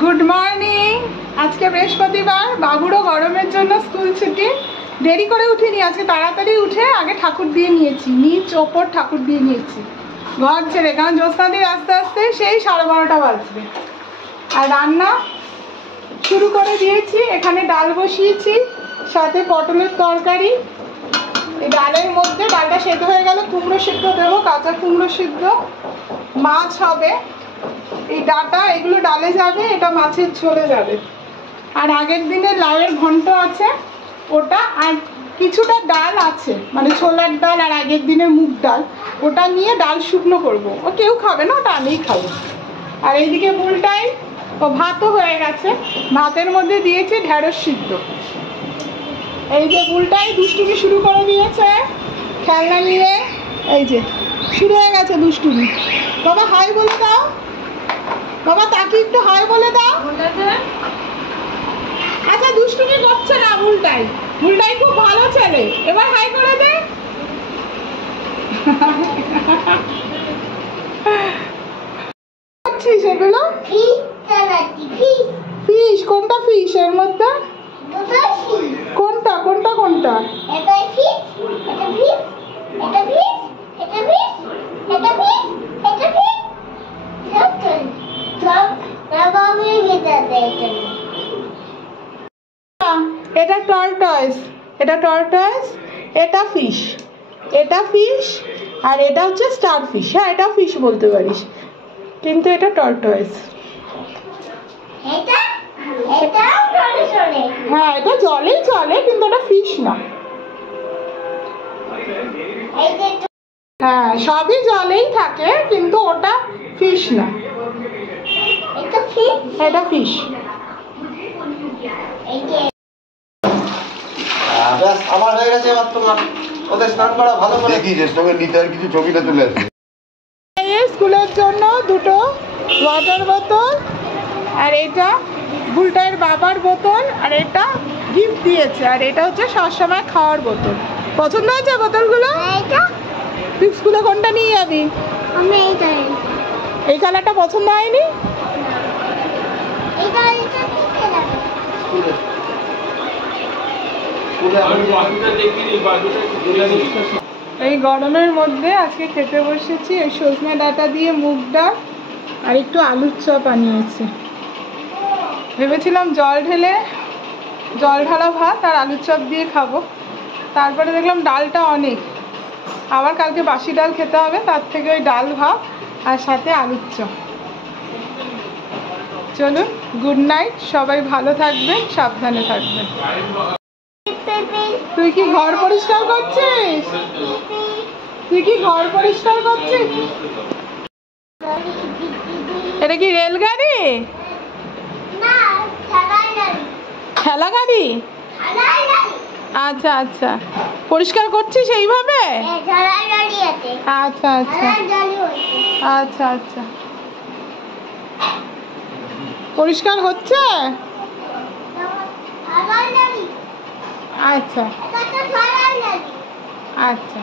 Good morning. আজকে বৃহস্পতিবার, বাবুরও গরমের জন্য স্কুল ছুটি। দেরি করে উঠিনি, আজকে তাড়াতাড়ি উঠে আগে ঠাকুর দিয়ে নিয়েছি, নিচ ওপর ঠাকুর দিয়ে নিয়েছি ঘর ছেড়ে, কারণ জ্যোৎস্নাদির আস্তে আস্তে সেই 12:30 বাজবে। আর রান্না শুরু করে দিয়েছি, এখানে ডাল বসিয়েছি, সাথে পটলের তরকারি। এই ডালের মধ্যে ডালটা সেদ্ধ হয়ে গেলে কুমড়ো সিদ্ধ দেবো, কাঁচা কুমড়ো সিদ্ধ, মাছ হবে, এই ডাটা এগুলো ডালে যাবে, এটা মাছের ঝোলে যাবে। আর আগের দিনের লাউয়ের ঘন্ট আছে ওটা, আর কিছুটা ডাল আছে, মানে ছোলার ডাল আর আগের দিনের মুগ ডাল, ওটা নিয়ে ডাল শুকনো করব। ও কেউ খাবে না, ওটা আমিই খাবো। আর এইদিকে বুলটাই ও ভাতও হয়ে গেছে, ভাতের মধ্যে দিয়েছি ঢেঁড়স সিদ্ধ। এই যে বুলটাই দুষ্টুমি শুরু করে দিয়েছে খেলনা নিয়ে, এই যে শুরু হয়ে গেছে দুষ্টুমি। বাবা হাই বলে দাও, বাবা তাকে একটু হাই বলে দাও। আচ্ছা দুষ্টুমি করছে না বুলটাই, বুলটাই খুব ভালো ছেলে, এবার হাই করে দে। সেগুলো ফিশ, কোনটা ফিশ এর মধ্যে? কোনটা কোনটা কোনটা? এটা টর্টয়েস, এটা টর্টয়েস, এটা ফিশ, এটা ফিশ, আর এটা হচ্ছে স্টার ফিশ। হ্যাঁ এটা ফিশ বলতে পারিস, কিন্তু এটা টর্টয়েস। হ্যাঁ এটা জলেই চলে, কিন্তু এটা ফিশ না। হ্যাঁ সবই জলেই থাকে, কিন্তু ওটা ফিশ না, এটা ফিশ। আমার হয়ে গেছে, এবার তোমার ওদের স্নান করা ভালো করে দেখি চেষ্টা করে নিতে, আর কিছু ছবিটা চলে আসবে। স্কুলের জন্য দুটো ওয়াটার বোতল, আর এটা বুলটাইয়ের বাবার বোতল, আর এটা গিফট দিয়েছে, আর এটা হচ্ছে সবসময় খাওয়ার বোতল। পছন্দ হয়েছে বোতলগুলো? তুই স্কুলে কোনটা নিয়ে যাবি? আমি এইটাই। এই কালারটা পছন্দ হয়নি? এই কালারটা কিনতে লাগে। এই গরমের মধ্যে আজকে খেতে বসেছি এই সজনে ডাঁটা দিয়ে মুগ ডাল আর একটু আলুর চপ আনিয়েছি। ভেবেছিলাম জল ঢালা ভাত আর আলুর চপ দিয়ে খাবো, তারপরে দেখলাম ডালটা অনেক, আবার কালকে বাসি ডাল খেতে হবে, তার থেকে ওই ডাল ভাত আর সাথে আলুর চপ। চলুন, গুড নাইট, সবাই ভালো থাকবেন, সাবধানে থাকবেন। তুই কি ঘর পরিষ্কার করছিস? তুই কি ঘর পরিষ্কার করছিস? এটা কি রেলগাড়ি? না, ঠেলা গাড়ি? আচ্ছা আচ্ছা, পরিষ্কার করছিস এইভাবে? আচ্ছা আচ্ছা আচ্ছা আচ্ছা, পরিষ্কার হচ্ছে? আচ্ছা আচ্ছা।